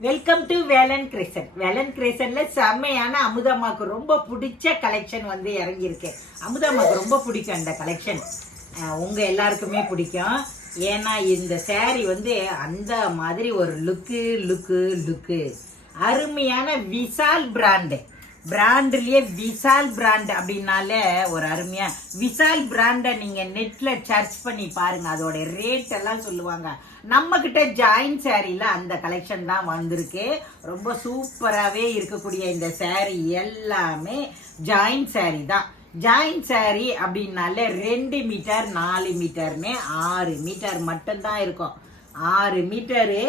Welcome to Velan கிரேசன். வேலன் கிரேசன்ல செம்மையான அமுதம்மாக்கு ரொம்ப பிடிச்ச கலெக்ஷன் வந்து இறங்கியிருக்கு. அமுதம்மாக்கு ரொம்ப பிடிக்கும் அந்த கலெக்ஷன். உங்க எல்லாருக்குமே பிடிக்கும். ஏன்னா இந்த saree வந்து அந்த மாதிரி ஒரு லுக்கு அருமையான விசால் பிராண்ட்லயே விசால் பிராண்ட் அப்படின்னாலே ஒரு அருமையா விசால் பிராண்டை நீங்க நெட்ல சர்ச் பண்ணி பாருங்க. அதோட ரேட் எல்லாம் சொல்லுவாங்க. நம்ம கிட்ட ஜாயின் சாரியில அந்த கலெக்ஷன் தான் வந்திருக்கு. ரொம்ப சூப்பராகவே இருக்கக்கூடிய இந்த saree எல்லாமே ஜாயின் சாரி தான். ஜாயின் சாரி அப்படின்னாலே 2 மீட்டர் 4 மீட்டர்னு 6 மீட்டர் மட்டும்தான் இருக்கும். 6 மீட்டரு.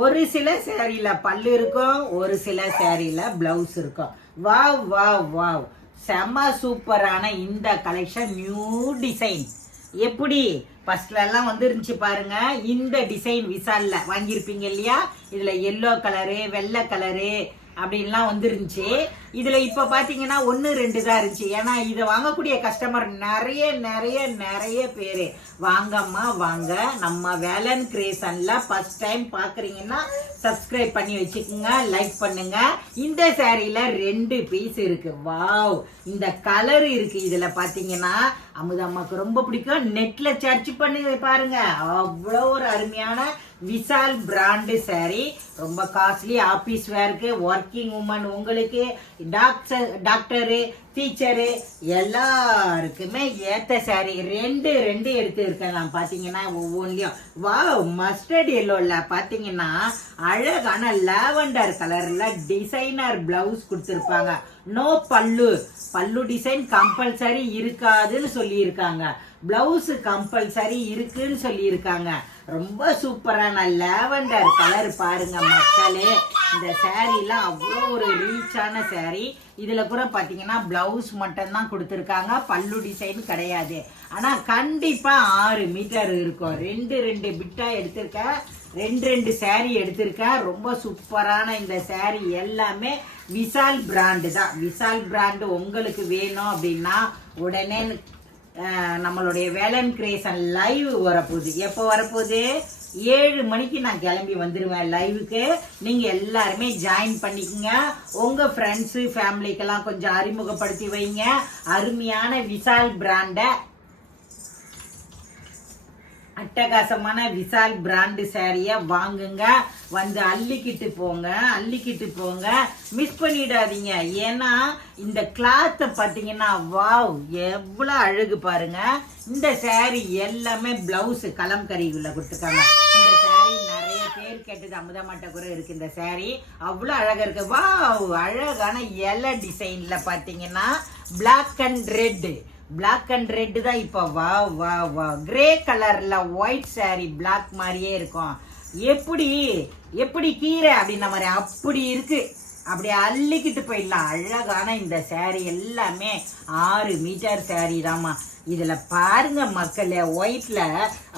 ஒரு சில சேரீல பல்லு இருக்கும், ஒரு சில சேரீல பிளவுஸ் இருக்கும். வாவ் வாவ் வாவ், செம்ம சூப்பரான இந்த கலெக்ஷன். நியூ டிசைன் எப்படி ஃபர்ஸ்ட்ல எல்லாம் வந்து இருந்துச்சு பாருங்க. இந்த டிசைன் விசால்ல வாங்கியிருப்பீங்க இல்லையா? இதுல எல்லோ கலரு, வெள்ளை கலரு அப்படின்லாம் வந்துருந்துச்சு. இதுல இப்ப பாத்தீங்கன்னா 1 2 தான் இருந்துச்சு. ஏன்னா இதை வாங்கக்கூடிய கஸ்டமர் நிறைய பேரு. வாங்கம்மா வாங்க, நம்ம வேலன் கிரியேஷன்ல ஃபர்ஸ்ட் டைம் பாக்குறீங்கன்னா சப்ஸ்கிரைப் பண்ணி வச்சுக்கோங்க, லைக் பண்ணுங்க. இந்த சாரியில 2 பீஸ் இருக்கு. வாவ், இந்த கலர் இருக்கு. இதுல பாத்தீங்கன்னா அமுதம்மாக்கு ரொம்ப பிடிக்கும். நெட்ல சர்ச் பண்ணி பாருங்க. அவ்வளோ ஒரு அருமையான விசால் பிராண்டு saree. ரொம்ப காஸ்ட்லி. ஆபீஸ் வேருக்கு, ஒர்க்கிங் உமன், உங்களுக்கு டாக்டரு, டீச்சரு எல்லாருக்குமே ஏத்த saree. 2 எடுத்து இருக்கலாம். பாத்தீங்கன்னா ஒவ்வொன்றிலையும் வாவ், மஸ்டர்ட் எல்லோல பாத்தீங்கன்னா அழகான லாவெண்டர் கலர்ல டிசைனர் பிளவுஸ் கொடுத்துருப்பாங்க. நோ பல்லு டிசைன் கம்பல்சரி இருக்காதுன்னு சொல்லி இருக்காங்க. பிளவுஸ் கம்பல்சரி இருக்குன்னு சொல்லி இருக்காங்க. ரொம்ப சூப்பரான லாவெண்டர் கலர் பாருங்க மக்களே. இந்த சாரீலாம் அவ்வளோ ஒரு ரீச்சான saree. இதுல கூட பாத்தீங்கன்னா பிளவுஸ் மட்டும் தான் கொடுத்துருக்காங்க, பல்லு டிசைன் கிடையாது. ஆனா கண்டிப்பா 6 மீட்டர் இருக்கும். 2 பிட்டா எடுத்திருக்கேன், 2 saree எடுத்திருக்கேன். ரொம்ப சூப்பரான இந்த saree எல்லாமே விசால் பிராண்டு தான். விசால் பிராண்டு உங்களுக்கு வேணும் அப்படின்னா உடனே நம்மளுடைய வேலன் கிரியேஷன் லைவ் வரப்போகுது. எப்போ வரப்போகுது? 7 மணிக்கு நான் கிளம்பி வந்துருவேன் லைவுக்கு. நீங்க எல்லாருமே ஜாயின் பண்ணிக்கங்க. உங்க ஃப்ரெண்ட்ஸு ஃபேமிலிக்கெல்லாம் கொஞ்சம் அறிமுகப்படுத்தி வைங்க. அருமையான விசால் பிராண்ட, அட்டகாசமான விசால் பிராண்டு சாரிய வாங்குங்க. வந்து அள்ளிக்கிட்டு போங்க, மிஸ் பண்ணிடாதீங்க. ஏன்னா இந்த கிளாத்தை பார்த்தீங்கன்னா வாவ், எவ்வளவு அழகு பாருங்க. இந்த saree எல்லாமே பிளவுஸ் கலம்கரிக்குள்ள கொடுத்துருக்காங்க. இந்த saree நிறைய பேர் கேட்டது. அமுதமாட்ட கூட இருக்கு இந்த saree. அவ்வளவு அழகா இருக்கு. வாவ், அழகான இலை டிசைன்ல பாத்தீங்கன்னா பிளாக் அண்ட் ரெட் தான் இப்ப. வா கிரே கலர்ல ஒயிட் saree பிளாக் மாதிரியே இருக்கும். எப்படி கீரை அப்படின்ன மாதிரி அப்படி இருக்கு. அப்படி அள்ளிக்கிட்டு போயிடலாம். அழகான இந்த saree எல்லாமே 6 மீட்டர் saree தாமா. இதுல பாருங்க மக்களே, ஒயிட்ல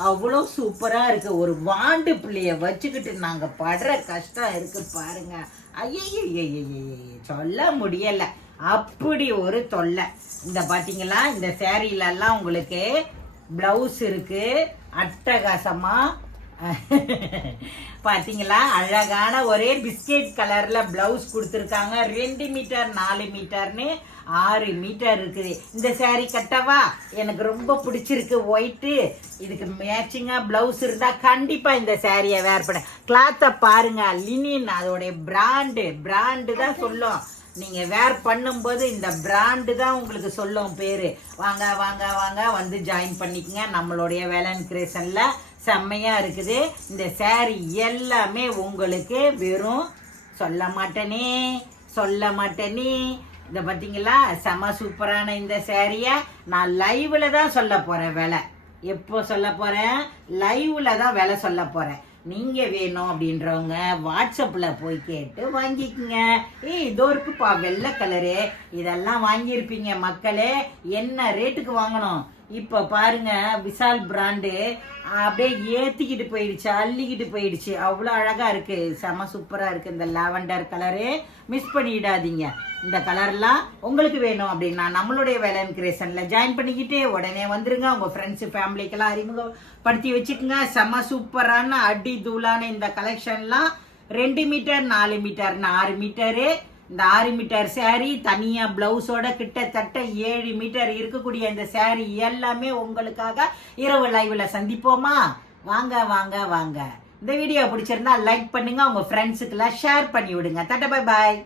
அவ்வளோ சூப்பரா இருக்கு. ஒரு வாண்டு பிள்ளைய வச்சுக்கிட்டு நாங்க படுற கஷ்டம் இருக்கு பாருங்க. ஐயோ சொல்ல முடியல, அப்படி ஒரு தொல்லை. இந்த பாத்தீங்களா, இந்த சேரீல எல்லாம் உங்களுக்கு பிளவுஸ் இருக்கு. அட்டகாசமா பாத்தீங்களா, அழகான ஒரே பிஸ்கெட் கலர்ல பிளவுஸ் கொடுத்துருக்காங்க. 2 மீட்டர் 4 மீட்டர்னு 6 மீட்டர் இருக்குது. இந்த saree கட்டவா? எனக்கு ரொம்ப பிடிச்சிருக்கு ஒயிட்டு. இதுக்கு மேட்சிங்கா பிளவுஸ் இருந்தா கண்டிப்பா இந்த சாரியை வேர் பண்ண. கிளாத்தை பாருங்க, லினின் அதோடைய பிராண்டு தான் சொல்லும். நீங்க வேர் பண்ணும்போது இந்த பிராண்டு தான் உங்களுக்கு சொல்லும் பேரு. வாங்க வந்து ஜாயின் பண்ணிக்கங்க. நம்மளுடைய வேலன் கிரியேஷன்ல செம்மையா இருக்குது. இந்த saree எல்லாமே உங்களுக்கு வெறும் சொல்ல மாட்டேனே. இந்த பாத்தீங்களா, செம சூப்பரான இந்த சாரிய நான் லைவ்ல தான் சொல்ல போறேன் விலை. எப்போ சொல்ல போறேன்? லைவ்ல தான் விலை சொல்ல போறேன். நீங்க வேணும் அப்படின்றவங்க வாட்ஸ்அப்ல போய் கேட்டு வாங்கிக்கங்க. இதோ இருக்குப்பா வெள்ளை கலரு, இதெல்லாம் வாங்கியிருப்பீங்க மக்களே. என்ன ரேட்டுக்கு வாங்கணும்? இப்ப பாருங்க, விசால் பிராண்டு அப்படியே ஏத்திக்கிட்டு போயிடுச்சு, அள்ளிக்கிட்டு போயிடுச்சு. அவ்வளோ அழகா இருக்கு, செம சூப்பரா இருக்கு. இந்த லாவெண்டர் கலரு மிஸ் பண்ணிடாதீங்க. இந்த கலர்லாம் உங்களுக்கு வேணும் அப்படின்னா நம்மளுடைய வேலன் கிரியேஷன்ல ஜாயின் பண்ணிக்கிட்டு உடனே வந்துருங்க. உங்க ஃப்ரெண்ட்ஸ் ஃபேமிலிக்கெல்லாம் அறிமுகப்படுத்தி வச்சுக்கோங்க. செம சூப்பரான அடி தூளான இந்த கலெக்ஷன்லாம் 2 மீட்டர் 4 மீட்டர் 6 மீட்டரு. இந்த 6 மீட்டர் saree தனியா பிளவுஸோட கிட்டத்தட்ட 7 மீட்டர் இருக்கக்கூடிய இந்த saree எல்லாமே உங்களுக்காக இரவு லைவ்ல சந்திப்போமா? வாங்க வாங்க வாங்க. இந்த வீடியோ பிடிச்சிருந்தா லைக் பண்ணுங்க, உங்க ஃப்ரெண்ட்ஸுக்கெல்லாம் ஷேர் பண்ணி விடுங்க. Tata bye bye.